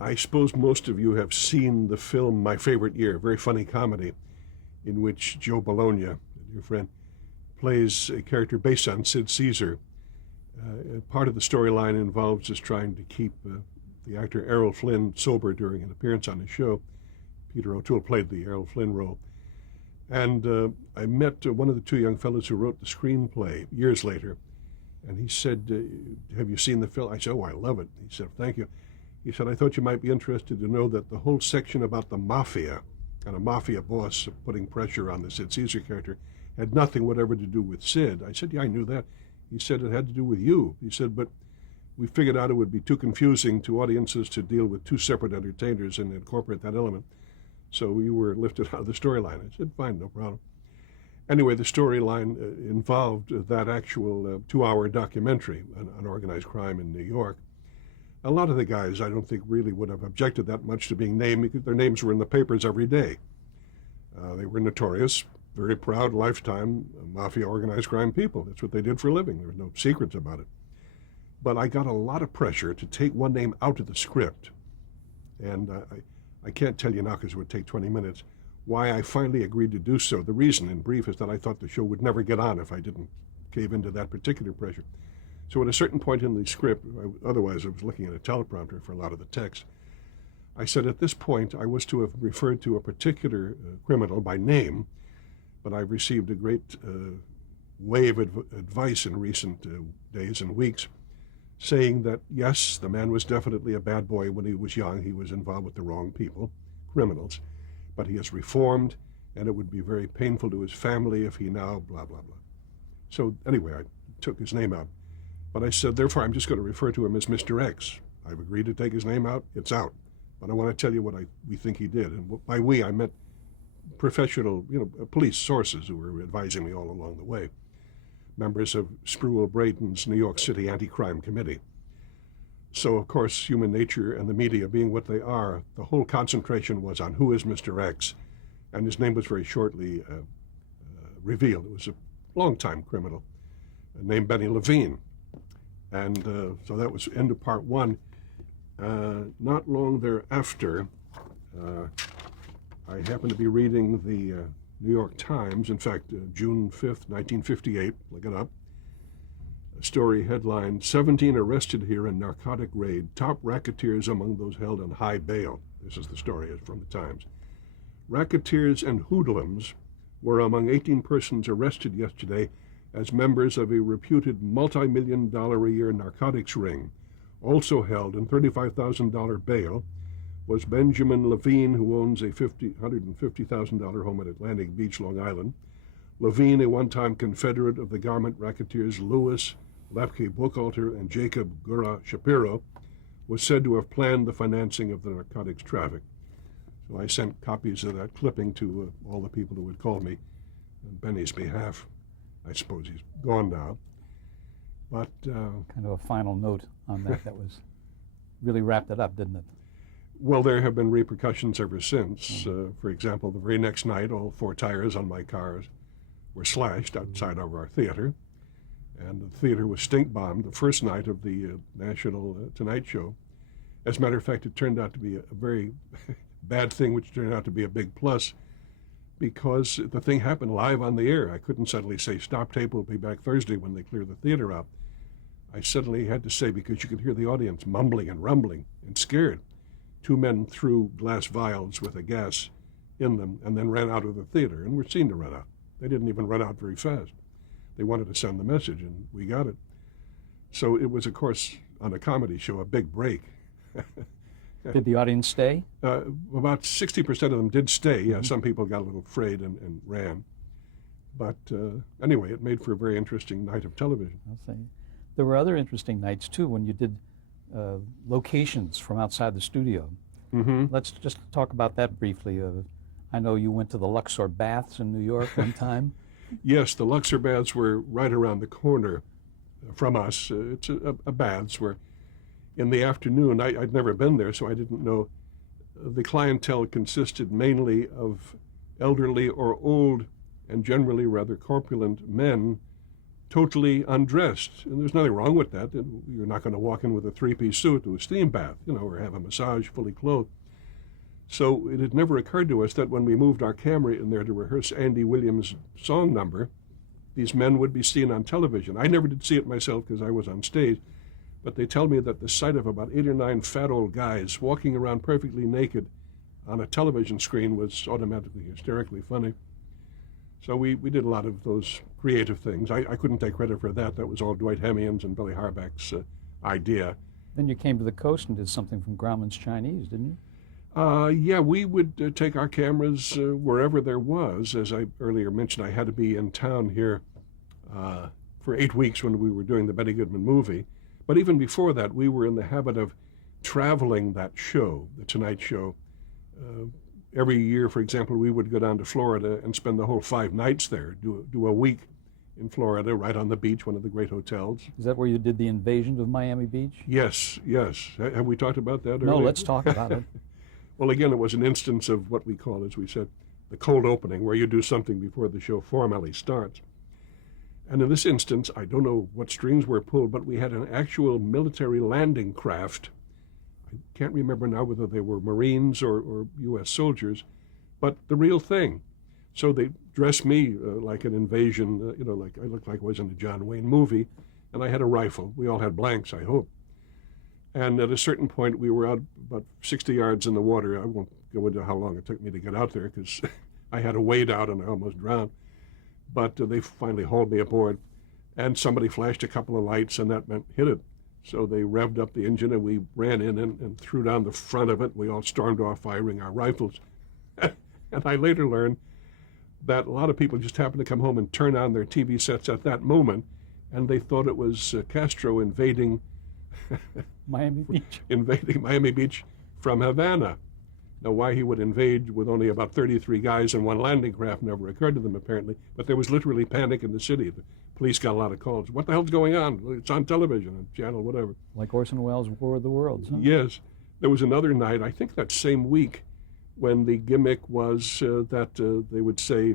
I suppose most of you have seen the film My Favorite Year, a very funny comedy in which Joe Bologna, your friend, plays a character based on Sid Caesar. Part of the storyline involves us trying to keep the actor Errol Flynn sober during an appearance on his show. Peter O'Toole played the Errol Flynn role. And I met one of the two young fellows who wrote the screenplay years later, and he said, have you seen the film? I said, oh, I love it. He said, thank you. He said, I thought you might be interested to know that the whole section about the mafia and a mafia boss putting pressure on the Sid Caesar character had nothing whatever to do with Sid. I said, yeah, I knew that. He said, it had to do with you. He said, but we figured out it would be too confusing to audiences to deal with two separate entertainers and incorporate that element. So you were lifted out of the storyline. I said, fine, no problem. Anyway, the storyline involved that actual 2-hour documentary on organized crime in New York. A lot of the guys, I don't think, really would have objected that much to being named because their names were in the papers every day. They were notorious, very proud, lifetime mafia organized crime people. That's what they did for a living. There were no secrets about it. But I got a lot of pressure to take one name out of the script. And I can't tell you now because it would take 20 minutes why I finally agreed to do so. The reason, in brief, is that I thought the show would never get on if I didn't cave into that particular pressure. So at a certain point in the script, otherwise I was looking at a teleprompter for a lot of the text, I said at this point I was to have referred to a particular criminal by name, but I've received a great wave of advice in recent days and weeks saying that, yes, the man was definitely a bad boy when he was young. He was involved with the wrong people, criminals, but he has reformed, and it would be very painful to his family if he now blah, blah, blah. So anyway, I took his name out. But I said, therefore, I'm just going to refer to him as Mr. X. I've agreed to take his name out. It's out. But I want to tell you what we think he did. And by we, I meant professional, police sources who were advising me all along the way. Members of Spruill Braden's New York City Anti-Crime Committee. So, of course, human nature and the media being what they are, the whole concentration was on who is Mr. X, and his name was very shortly revealed. It was a long-time criminal named Benny Levine. And so that was end of part one. Not long thereafter, I happened to be reading the New York Times, in fact, June 5th, 1958, look it up. A story headlined, 17 arrested here in narcotic raid, top racketeers among those held on high bail. This is the story from the Times. Racketeers and hoodlums were among 18 persons arrested yesterday as members of a reputed multi-million-dollar-a-year narcotics ring. Also held in $35,000 bail was Benjamin Levine, who owns a $150,000 home at Atlantic Beach, Long Island. Levine, a one-time confederate of the garment racketeers Louis Lefke Buchalter and Jacob Gura Shapiro, was said to have planned the financing of the narcotics traffic. So I sent copies of that clipping to all the people who had called me on Benny's behalf. I suppose he's gone now. But kind of a final note on that. That was really wrapped it up, didn't it? Well, there have been repercussions ever since. For example, the very next night, all 4 tires on my cars were slashed outside of our theater, and the theater was stink bombed the first night of the National Tonight Show. As a matter of fact, it turned out to be a very bad thing, which turned out to be a big plus, because the thing happened live on the air. I couldn't suddenly say, stop tape, we'll be back Thursday when they clear the theater out. I suddenly had to say, because you could hear the audience mumbling and rumbling and scared. 2 men threw glass vials with a gas in them and then ran out of the theater and were seen to run out. They didn't even run out very fast. They wanted to send the message, and we got it. So it was, of course, on a comedy show, a big break. Did the audience stay? About 60% of them did stay. Yeah, some people got a little afraid and ran. But anyway, it made for a very interesting night of television. I'll say. There were other interesting nights, too, when you did locations from outside the studio. Mm-hmm. Let's just talk about that briefly. I know you went to the Luxor Baths in New York one time. Yes, the Luxor Baths were right around the corner from us. It's a baths where in the afternoon, I'd never been there, so I didn't know. The clientele consisted mainly of elderly or old and generally rather corpulent men totally undressed. And there's nothing wrong with that. You're not going to walk in with a three-piece suit to a steam bath, or have a massage fully clothed. So it had never occurred to us that when we moved our camera in there to rehearse Andy Williams' song number, these men would be seen on television. I never did see it myself because I was on stage, but they tell me that the sight of about 8 or 9 fat old guys walking around perfectly naked on a television screen was automatically hysterically funny. So we did a lot of those creative things. I couldn't take credit for that. That was all Dwight Hemian's and Billy Harback's idea. Then you came to the coast and did something from Grauman's Chinese, didn't you? Yeah, we would take our cameras wherever there was. As I earlier mentioned, I had to be in town here for 8 weeks when we were doing the Betty Goodman movie. But even before that, we were in the habit of traveling that show, The Tonight Show. Every year, for example, we would go down to Florida and spend the whole 5 nights there, do a week in Florida, right on the beach, one of the great hotels. Is that where you did the invasion of Miami Beach? Yes, yes. Have we talked about that earlier? No, let's talk about it. Well, again, it was an instance of what we call, as we said, the cold opening, where you do something before the show formally starts. And in this instance, I don't know what strings were pulled, but we had an actual military landing craft. I can't remember now whether they were Marines or U.S. soldiers, but the real thing. So they dressed me like an invasion, like I looked like I was in a John Wayne movie, and I had a rifle. We all had blanks, I hope. And at a certain point, we were out about 60 yards in the water. I won't go into how long it took me to get out there because I had to wade out and I almost drowned. But they finally hauled me aboard, and somebody flashed a couple of lights, and that meant hit it. So they revved up the engine, and we ran in and threw down the front of it. We all stormed off firing our rifles. And I later learned that a lot of people just happened to come home and turn on their TV sets at that moment, and they thought it was Castro invading Miami Beach. invading Miami Beach from Havana. Now, why he would invade with only about 33 guys and 1 landing craft never occurred to them, apparently. But there was literally panic in the city. The police got a lot of calls. What the hell's going on? It's on television, on channel, whatever. Like Orson Welles' War of the Worlds, huh? Yes. There was another night, I think that same week, when the gimmick was that they would say,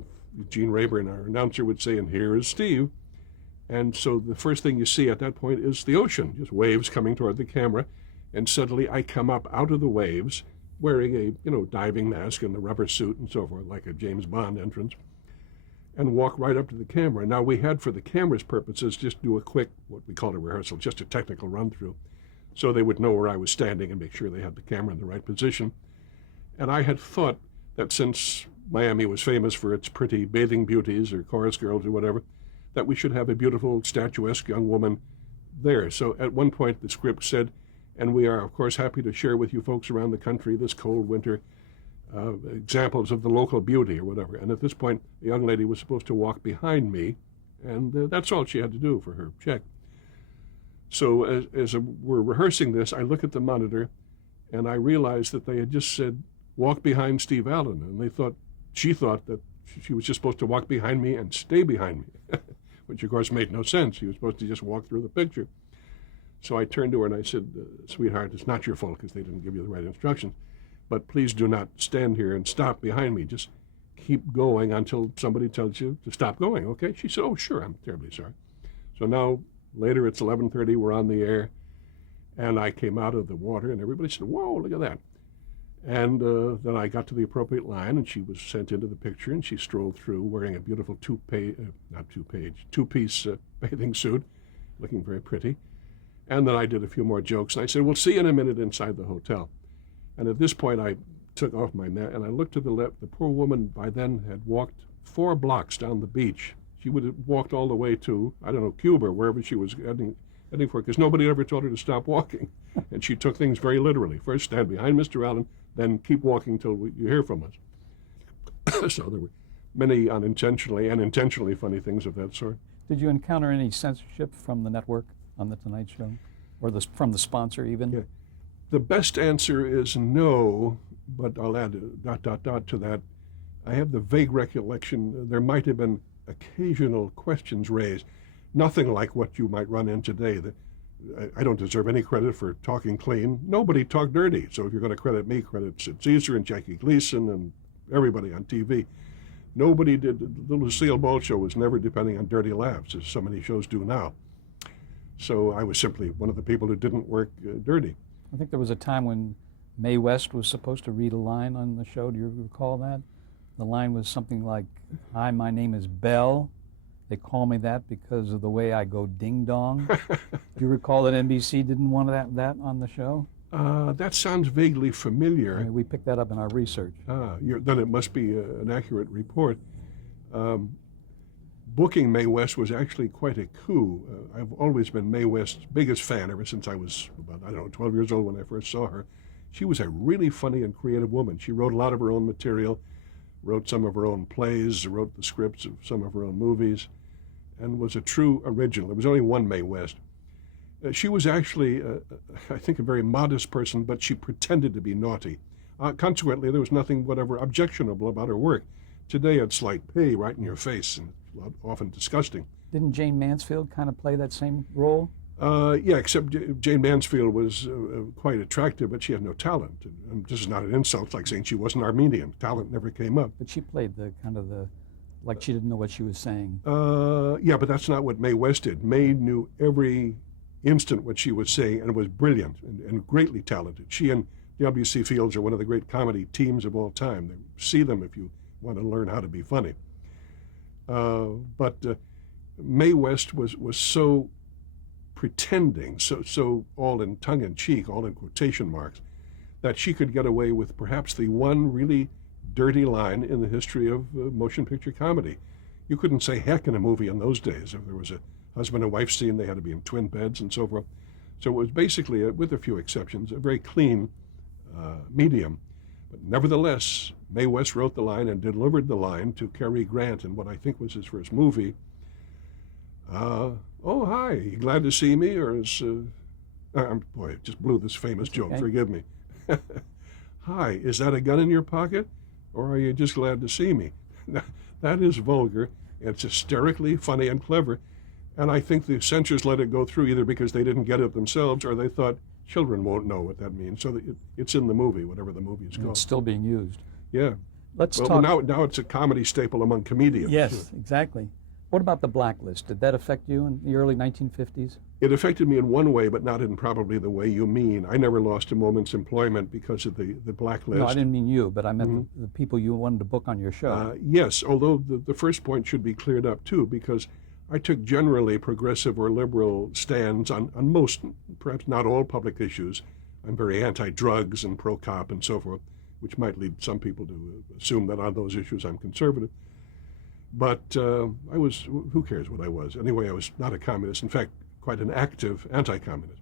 Gene Rayburn, our announcer, would say, and here is Steve. And so the first thing you see at that point is the ocean, just waves coming toward the camera. And suddenly I come up out of the waves wearing a diving mask and a rubber suit and so forth, like a James Bond entrance, and walk right up to the camera. Now, we had, for the camera's purposes, just do a quick, what we called a rehearsal, just a technical run-through, so they would know where I was standing and make sure they had the camera in the right position. And I had thought that since Miami was famous for its pretty bathing beauties or chorus girls or whatever, that we should have a beautiful, statuesque young woman there. So at one point, the script said, and we are, of course, happy to share with you folks around the country this cold winter examples of the local beauty or whatever. And at this point, the young lady was supposed to walk behind me, and that's all she had to do for her check. So as we're rehearsing this, I look at the monitor, and I realize that they had just said, walk behind Steve Allen. And she thought that she was just supposed to walk behind me and stay behind me, which of course made no sense. She was supposed to just walk through the picture. So I turned to her and I said, sweetheart, it's not your fault because they didn't give you the right instructions, but please do not stand here and stop behind me. Just keep going until somebody tells you to stop going, okay? She said, oh, sure, I'm terribly sorry. So now, later, it's 11:30, we're on the air, and I came out of the water, and everybody said, whoa, look at that. And then I got to the appropriate line, and she was sent into the picture, and she strolled through wearing a beautiful two-piece bathing suit, looking very pretty. And then I did a few more jokes, and I said, we'll see you in a minute inside the hotel. And at this point, I took off my net, and I looked to the left. The poor woman by then had walked 4 blocks down the beach. She would have walked all the way to, I don't know, Cuba, wherever she was heading for, because nobody ever told her to stop walking. And she took things very literally. First, stand behind Mr. Allen, then keep walking till you hear from us. So there were many unintentionally and intentionally funny things of that sort. Did you encounter any censorship from the network on The Tonight Show? Or from the sponsor, even? Yeah. The best answer is no, but I'll add a ... to that. I have the vague recollection there might have been occasional questions raised, nothing like what you might run in today. I don't deserve any credit for talking clean. Nobody talked dirty, so if you're going to credit me, credit Sid Caesar and Jackie Gleason and everybody on TV. Nobody did. The Lucille Ball show was never depending on dirty laughs, as so many shows do now. So I was simply one of the people who didn't work dirty. I think there was a time when Mae West was supposed to read a line on the show. Do you recall that? The line was something like, "Hi, my name is Belle. They call me that because of the way I go ding-dong." Do you recall that NBC didn't want that on the show? That sounds vaguely familiar. I mean, we picked that up in our research. Then it must be an accurate report. Booking Mae West was actually quite a coup. I've always been Mae West's biggest fan ever since I was about, 12 years old when I first saw her. She was a really funny and creative woman. She wrote a lot of her own material, wrote some of her own plays, wrote the scripts of some of her own movies, and was a true original. There was only one Mae West. She was actually, I think, a very modest person, but she pretended to be naughty. Consequently, there was nothing whatever objectionable about her work. Today, it's like, hey, right in your face, and often disgusting. Didn't Jane Mansfield kind of play that same role? Yeah, except Jane Mansfield was quite attractive, but she had no talent. And this is not an insult, it's like saying she wasn't Armenian. Talent never came up. But she played like she didn't know what she was saying. Yeah, but that's not what Mae West did. Mae knew every instant what she was saying and was brilliant and greatly talented. She and W.C. Fields are one of the great comedy teams of all time. See them if you want to learn how to be funny. But Mae West was so pretending, so all in tongue-in-cheek, all in quotation marks, that she could get away with perhaps the one really dirty line in the history of motion picture comedy. You couldn't say heck in a movie in those days. If there was a husband and wife scene, they had to be in twin beds and so forth. So it was basically, with a few exceptions, a very clean medium. But nevertheless, Mae West wrote the line and delivered the line to Cary Grant in what I think was his first movie. Oh, hi, you glad to see me? Or is, boy, I just blew this famous joke, okay. Forgive me. Hi, is that a gun in your pocket? Or are you just glad to see me? That is vulgar. It's hysterically funny and clever. And I think the censors let it go through either because they didn't get it themselves or they thought children won't know what that means. So it's in the movie, whatever the movie is called. It's still being used. Yeah. Let's well, talk. Now it's a comedy staple among comedians. Yes, exactly. What about the blacklist? Did that affect you in the early 1950s? It affected me in one way, but not in probably the way you mean. I never lost a moment's employment because of the blacklist. No, I didn't mean you, but I meant the people you wanted to book on your show. Yes, although the first point should be cleared up too, because I took generally progressive or liberal stands on most, perhaps not all, public issues. I'm very anti-drugs and pro-cop and so forth, which might lead some people to assume that on those issues I'm conservative. But I was, who cares what I was? Anyway, I was not a communist. In fact, quite an active anti-communist.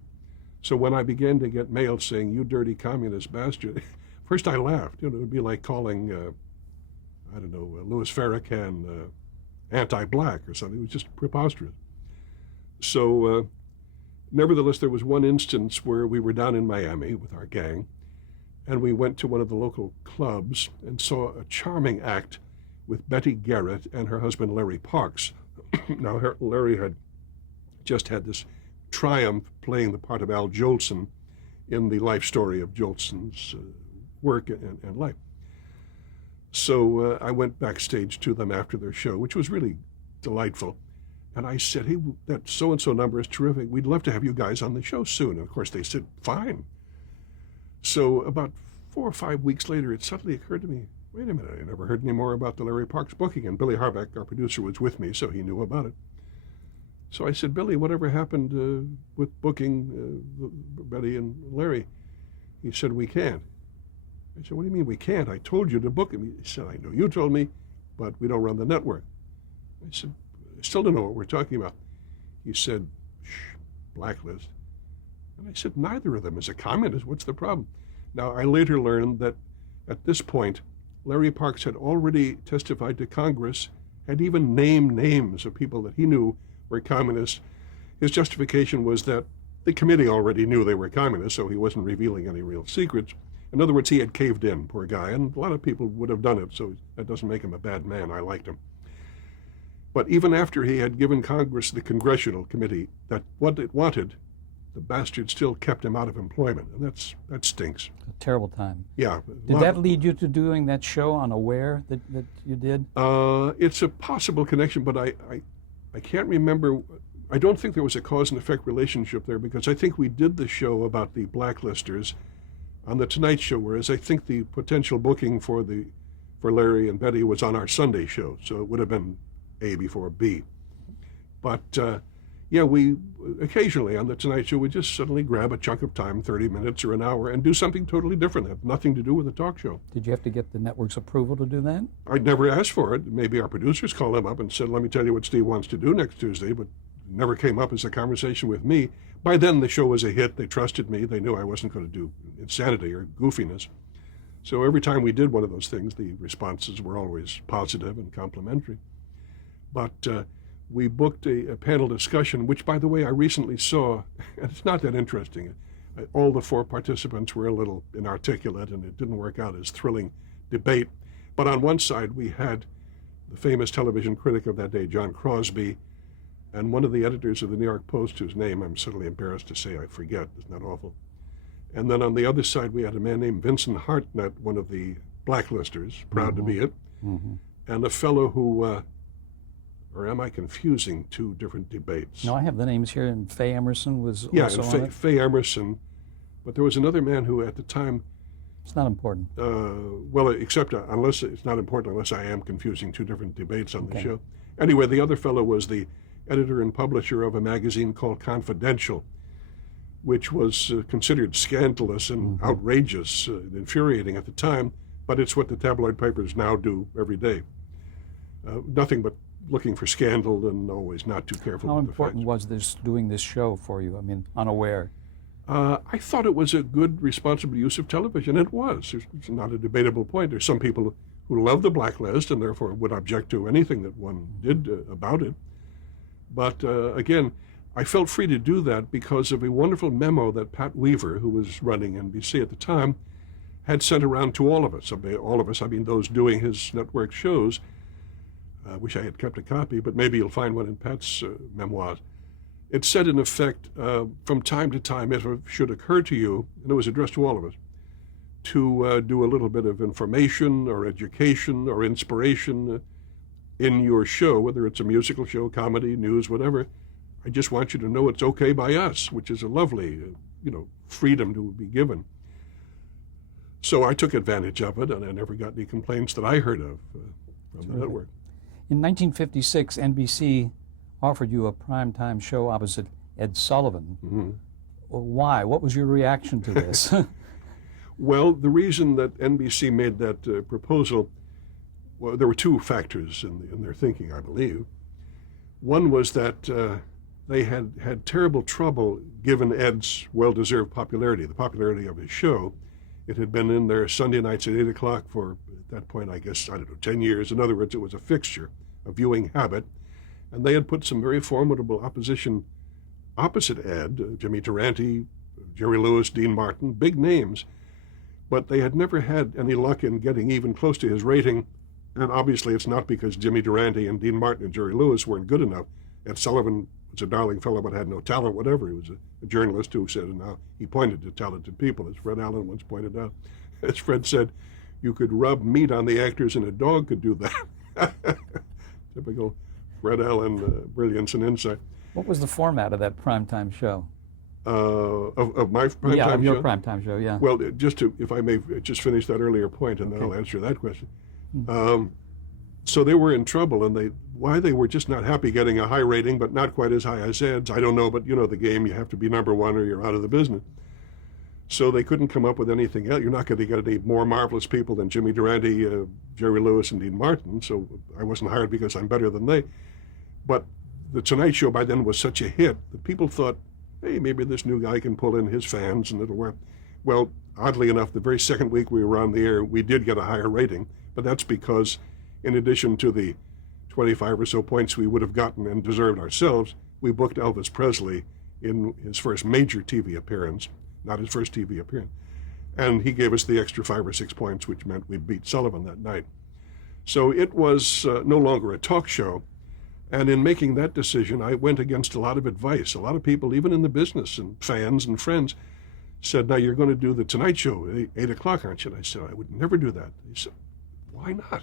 So when I began to get mail saying, "You dirty communist bastard," first I laughed. You know, it would be like calling, Louis Farrakhan anti-black or something. It was just preposterous. So nevertheless, there was one instance where we were down in Miami with our gang, and we went to one of the local clubs and saw a charming act with Betty Garrett and her husband Larry Parks. Now, Larry had just had this triumph playing the part of Al Jolson in the life story of Jolson's work and life. So I went backstage to them after their show, which was really delightful. And I said, "Hey, that so-and-so number is terrific. We'd love to have you guys on the show soon." And of course, they said, "Fine." So about 4 or 5 weeks later, it suddenly occurred to me, wait a minute, I never heard any more about the Larry Parks booking. And Billy Harbeck, our producer, was with me, so he knew about it. So I said, "Billy, whatever happened with booking Betty and Larry?" He said, "We can't." I said, "What do you mean we can't? I told you to book him." He said, "I know you told me, but we don't run the network." I said, "I still don't know what we're talking about." He said, "Shh, blacklist." And I said, "Neither of them is a communist. What's the problem?" Now, I later learned that at this point, Larry Parks had already testified to Congress, had even named names of people that he knew were communists. His justification was that the committee already knew they were communists, so he wasn't revealing any real secrets. In other words, he had caved in, poor guy, and a lot of people would have done it, so that doesn't make him a bad man. I liked him. But even after he had given Congress, the Congressional Committee, that what it wanted, the bastard still kept him out of employment, and that stinks. terrible time. Yeah. Did that lead you to doing that show on Aware that you did? It's a possible connection, but I can't remember. I don't think there was a cause and effect relationship there, because I think we did the show about the blacklisters on the Tonight Show, whereas I think the potential booking for Larry and Betty was on our Sunday show, so it would have been A before B. But yeah, we occasionally on the Tonight Show, we just suddenly grab a chunk of time, 30 minutes or an hour, and do something totally different that had nothing to do with a talk show. Did you have to get the network's approval to do that? I'd never asked for it. Maybe our producers called him up and said, let me tell you what Steve wants to do next Tuesday, but it never came up as a conversation with me. By then, the show was a hit. They trusted me. They knew I wasn't going to do insanity or goofiness. So every time we did one of those things, the responses were always positive and complimentary. But we booked a panel discussion, which, by the way, I recently saw, and it's not that interesting. All the 4 participants were a little inarticulate, and it didn't work out as thrilling debate. But on one side, we had the famous television critic of that day, John Crosby, and one of the editors of the New York Post, whose name I'm suddenly embarrassed to say I forget. Isn't that awful? And then on the other side, we had a man named Vincent Hartnett, one of the blacklisters, proud to be it, and a fellow who, or am I confusing 2 different debates? No, I have the names here, and Faye Emerson was Yeah, also and on it. Faye Emerson, but there was another man who at the time, It's not important. well, except unless it's not important unless I am confusing 2 different debates on the show. Anyway, the other fellow was the editor and publisher of a magazine called Confidential, which was considered scandalous and outrageous and infuriating at the time, but it's what the tabloid papers now do every day. Nothing but looking for scandal and always not too careful How with the important facts. was doing this show for you? I mean, Unaware. I thought it was a good, responsible use of television. It was. It's not a debatable point. There's some people who love the blacklist and therefore would object to anything that one did about it. But again, I felt free to do that because of a wonderful memo that Pat Weaver, who was running NBC at the time, had sent around to all of us. I mean those doing his network shows. I wish I had kept a copy, but maybe you'll find one in Pat's memoirs. It said, in effect, from time to time, if it should occur to you, and it was addressed to all of us, to do a little bit of information or education or inspiration in your show, whether it's a musical show, comedy, news, whatever, I just want you to know it's okay by us, which is a lovely, freedom to be given. So I took advantage of it, and I never got any complaints that I heard of from the network. In 1956, NBC offered you a primetime show opposite Ed Sullivan. Well, why? What was your reaction to this? Well, the reason that NBC made that proposal, well, there were 2 factors in their thinking, I believe. One was that they had terrible trouble, given Ed's well-deserved popularity, the popularity of his show. It had been in there Sunday nights at 8 o'clock for, at that point, I guess, 10 years. In other words, it was a fixture, a viewing habit. And they had put some very formidable opposition opposite Ed, Jimmy Durante, Jerry Lewis, Dean Martin, big names. But they had never had any luck in getting even close to his rating. And obviously it's not because Jimmy Durante and Dean Martin and Jerry Lewis weren't good enough. Ed Sullivan was a darling fellow but had no talent, whatever. He was a journalist who said, and now he pointed to talented people, as Fred Allen once pointed out. As Fred said, you could rub meat on the actors and a dog could do that. Typical Fred Allen brilliance and insight. What was the format of that primetime show? Of my primetime Yeah, of your show? primetime show, yeah. Well, if I may just finish that earlier point, and then I'll answer that question. So they were in trouble, and why they were just not happy getting a high rating, but not quite as high as Ed's, I don't know, but you know the game, you have to be number 1 or you're out of the business. So they couldn't come up with anything else. You're not going to get any more marvelous people than Jimmy Durante, Jerry Lewis, and Dean Martin, so I wasn't hired because I'm better than they. But the Tonight Show by then was such a hit that people thought, hey, maybe this new guy can pull in his fans and it'll work. Well, oddly enough, the very second week we were on the air, we did get a higher rating, but that's because in addition to the 25 or so points we would have gotten and deserved ourselves, we booked Elvis Presley in his first major TV appearance, not his first TV appearance. And he gave us the extra 5 or 6 points, which meant we beat Sullivan that night. So it was no longer a talk show. And in making that decision, I went against a lot of advice. A lot of people, even in the business, and fans and friends, said, now you're going to do the Tonight Show at 8 o'clock, aren't you? And I said, I would never do that. He said, why not?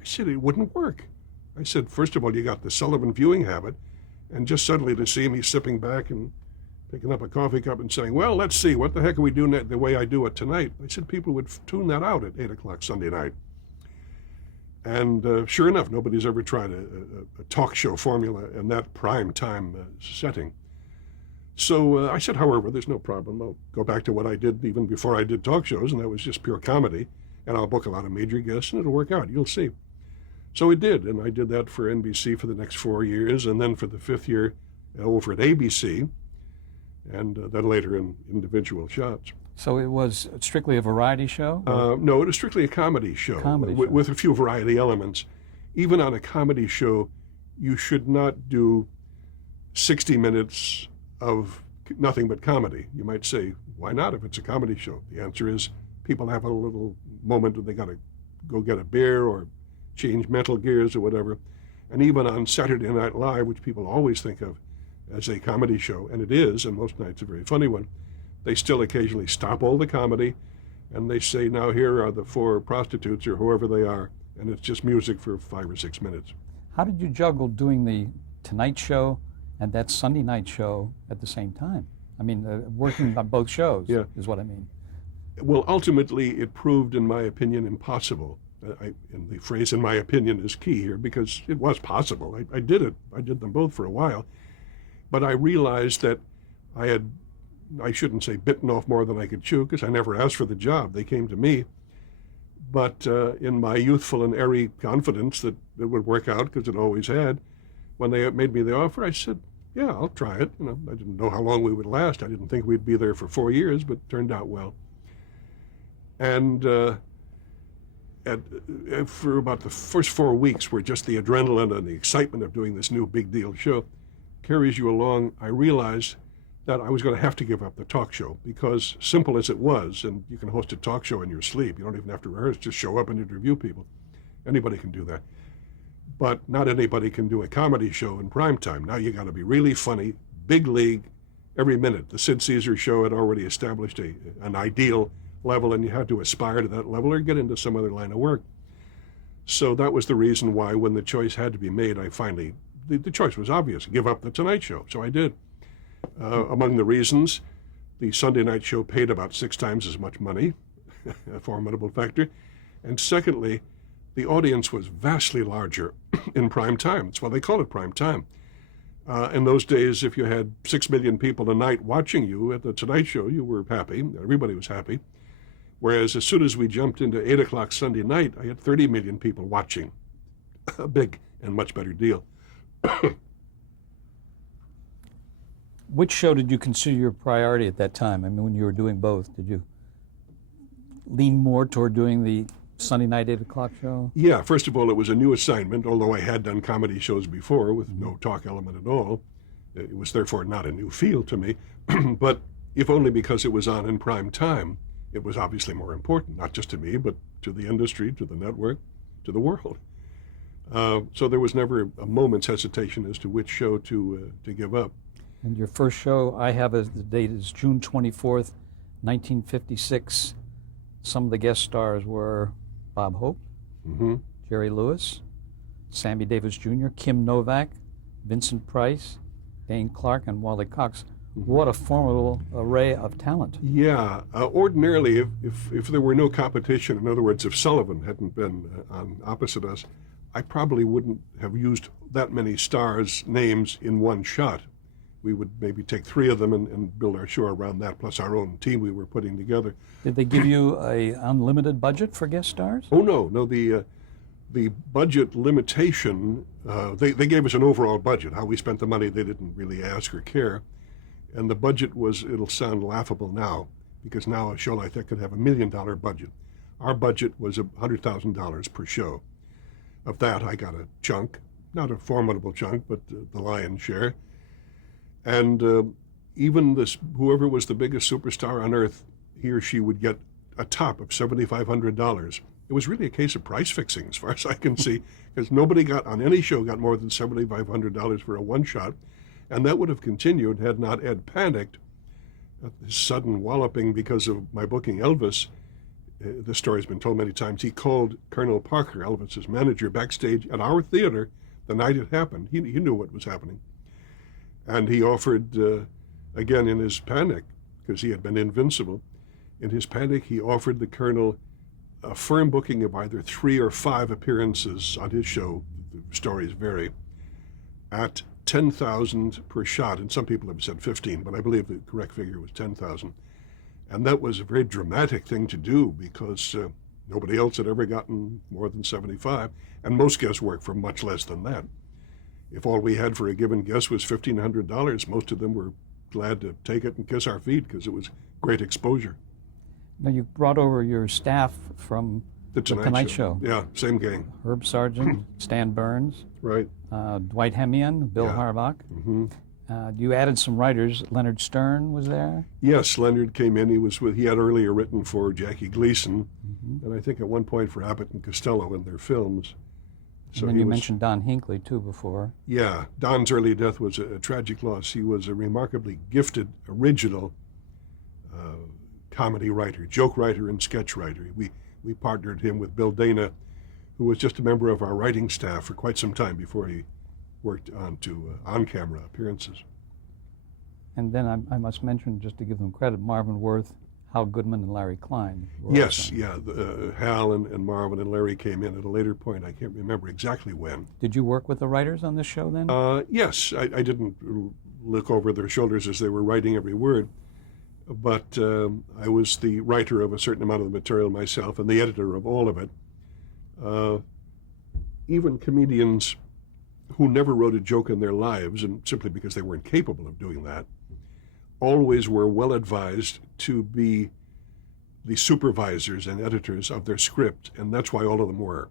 I said, it wouldn't work. I said, first of all, you got the Sullivan viewing habit, and just suddenly to see me sipping back and picking up a coffee cup and saying, well, let's see, what the heck are we doing the way I do it tonight? I said, people would tune that out at 8 o'clock Sunday night. And sure enough, nobody's ever tried a talk show formula in that prime time setting. So I said, however, there's no problem. I'll go back to what I did even before I did talk shows, and that was just pure comedy. And I'll book a lot of major guests, and it'll work out. You'll see. So it did, and I did that for NBC for the next 4 years, and then for the 5th year over at ABC, and then later in individual shots. So it was strictly a variety show? No, it was strictly a comedy show, with a few variety elements. Even on a comedy show, you should not do 60 minutes of nothing but comedy. You might say, why not if it's a comedy show? The answer is people have a little moment that they got to go get a beer or change mental gears or whatever. And even on Saturday Night Live, which people always think of as a comedy show, and it is, and most nights a very funny one, they still occasionally stop all the comedy and they say, now here are the 4 prostitutes or whoever they are, and it's just music for 5 or 6 minutes. How did you juggle doing the Tonight Show and that Sunday night show at the same time? I mean, working on both shows is what I mean. Well, ultimately, it proved, in my opinion, impossible. And the phrase "in my opinion" is key here because it was possible. I did it. I did them both for a while. But I realized that I shouldn't say bitten off more than I could chew because I never asked for the job. They came to me. But in my youthful and airy confidence that it would work out, because it always had, when they made me the offer, I said, yeah, I'll try it. You know, I didn't know how long we would last. I didn't think we'd be there for 4 years, but it turned out well. And for about the first 4 weeks, where just the adrenaline and the excitement of doing this new big deal show carries you along, I realized that I was going to have to give up the talk show because, simple as it was, and you can host a talk show in your sleep. You don't even have to rehearse, just show up and interview people. Anybody can do that. But not anybody can do a comedy show in prime time. Now you got to be really funny, big league, every minute. The Sid Caesar show had already established an ideal level, and you had to aspire to that level or get into some other line of work. So that was the reason why, when the choice had to be made, I finally, the choice was obvious, give up the Tonight Show. So I did. Among the reasons, the Sunday night show paid about 6 times as much money, a formidable factor. And secondly, the audience was vastly larger in prime time. That's why they call it prime time. In those days, if you had 6 million people a night watching you at the Tonight Show, you were happy. Everybody was happy. Whereas as soon as we jumped into 8 o'clock Sunday night, I had 30 million people watching. A big and much better deal. Which show did you consider your priority at that time? I mean, when you were doing both, did you lean more toward doing the Sunday night 8 o'clock show? Yeah, first of all, it was a new assignment, although I had done comedy shows before with no talk element at all. It was therefore not a new field to me, but if only because it was on in prime time, it was obviously more important, not just to me, but to the industry, to the network, to the world. So there was never a moment's hesitation as to which show to give up. And your first show, I have as the date is June 24th, 1956. Some of the guest stars were Bob Hope, Jerry Lewis, Sammy Davis Jr., Kim Novak, Vincent Price, Dane Clark, and Wally Cox. What a formidable array of talent. Yeah, ordinarily, if there were no competition, in other words, if Sullivan hadn't been on opposite us, I probably wouldn't have used that many stars' names in one shot. We would maybe take 3 of them and build our show around that, plus our own team we were putting together. Did they give you an unlimited budget for guest stars? Oh, no. The budget limitation, they gave us an overall budget. How we spent the money, they didn't really ask or care. And the budget was, it'll sound laughable now, because now a show like that could have $1 million budget. Our budget was $100,000 per show. Of that, I got a chunk, not a formidable chunk, but the lion's share. And even whoever was the biggest superstar on earth, he or she would get a top of $7,500. It was really a case of price fixing, as far as I can see, because nobody on any show got more than $7,500 for a one-shot. And that would have continued had not Ed panicked his sudden walloping because of my booking Elvis. This story's been told many times. He called Colonel Parker, Elvis's manager, backstage at our theater the night it happened. He knew what was happening. And he offered, again in his panic, because he had been invincible, in his panic he offered the Colonel a firm booking of either 3 or 5 appearances on his show, the stories vary, at $10,000 per shot. And some people have said 15, but I believe the correct figure was 10,000. And that was a very dramatic thing to do because nobody else had ever gotten more than 75, and most guests worked for much less than that. If all we had for a given guest was $1,500, most of them were glad to take it and kiss our feet because it was great exposure. Now, you brought over your staff from The Tonight Show. Show. Yeah, same gang. Herb Sargent, Stan Burns, Right. Dwight Hemian, Bill Yeah. Harbach. Mm-hmm. You added some writers. Leonard Stern was there. Yes, Leonard came in. He had earlier written for Jackie Gleason, and I think at one point for Abbott and Costello in their films. And then you mentioned Don Hinckley too before. Yeah, Don's early death was a tragic loss. He was a remarkably gifted, original comedy writer, joke writer, and sketch writer. We partnered him with Bill Dana, who was just a member of our writing staff for quite some time before he worked on to on-camera appearances. And then I must mention, just to give them credit, Marvin Worth, Hal Goodman, and Larry Klein. Yes, yeah. Hal and Marvin and Larry came in at a later point. I can't remember exactly when. Did you work with the writers on this show then? Yes, I didn't look over their shoulders as they were writing every word, but I was the writer of a certain amount of the material myself and the editor of all of it. Even comedians who never wrote a joke in their lives, and simply because they weren't capable of doing that, always were well advised to be the supervisors and editors of their script, and that's why all of them were.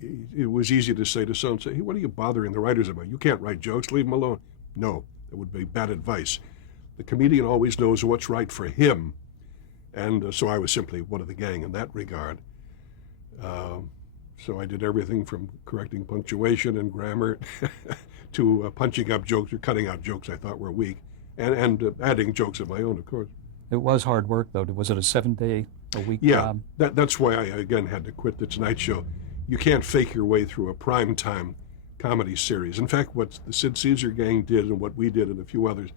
It was easy to say to someone, say, hey, what are you bothering the writers about? You can't write jokes, leave them alone. No, that would be bad advice. The comedian always knows what's right for him, and so I was simply one of the gang in that regard. So I did everything from correcting punctuation and grammar to punching up jokes or cutting out jokes I thought were weak, and adding jokes of my own, of course. It was hard work, though. Was it a 7-day-a-week job? Yeah, that's why I, again, had to quit The Tonight Show. You can't fake your way through a primetime comedy series. In fact, what the Sid Caesar gang did and what we did and a few others,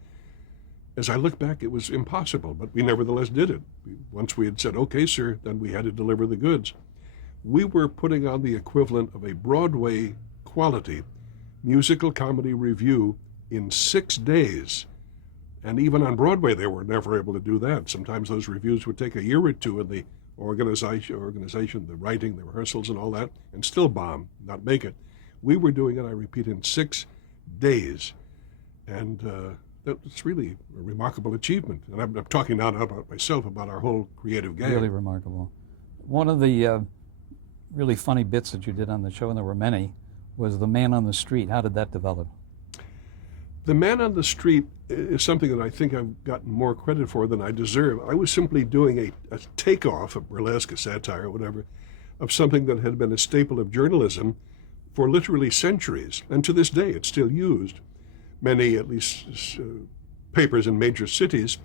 as I look back, it was impossible, but we nevertheless did it. Once we had said, okay, sir, then we had to deliver the goods. We were putting on the equivalent of a Broadway quality musical comedy review in 6 days. And even on Broadway, they were never able to do that. Sometimes those reviews would take a year or two in the organization, the writing, the rehearsals, and all that, and still bomb, not make it. We were doing it, I repeat, in 6 days. And that's really a remarkable achievement. And I'm talking now not about myself, about our whole creative gang. Really remarkable. One of the really funny bits that you did on the show, and there were many, was the man on the street. How did that develop? The man on the street is something that I think I've gotten more credit for than I deserve. I was simply doing a takeoff, a burlesque, a satire, whatever, of something that had been a staple of journalism for literally centuries. And to this day, it's still used. Many, at least, papers in major cities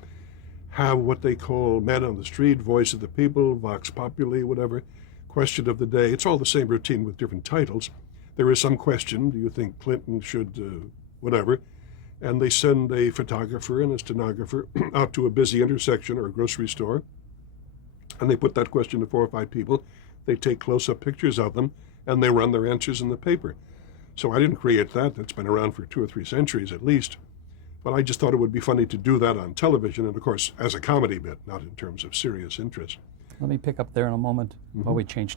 have what they call man on the street, voice of the people, vox populi, whatever, question of the day. It's all the same routine with different titles. There is some question, do you think Clinton should, whatever, and they send a photographer and a stenographer out to a busy intersection or a grocery store, and they put that question to 4 or 5 people. They take close-up pictures of them, and they run their answers in the paper. So I didn't create that. That's been around for 2 or 3 centuries at least. But I just thought it would be funny to do that on television, and of course, as a comedy bit, not in terms of serious interest. Let me pick up there in a moment while we change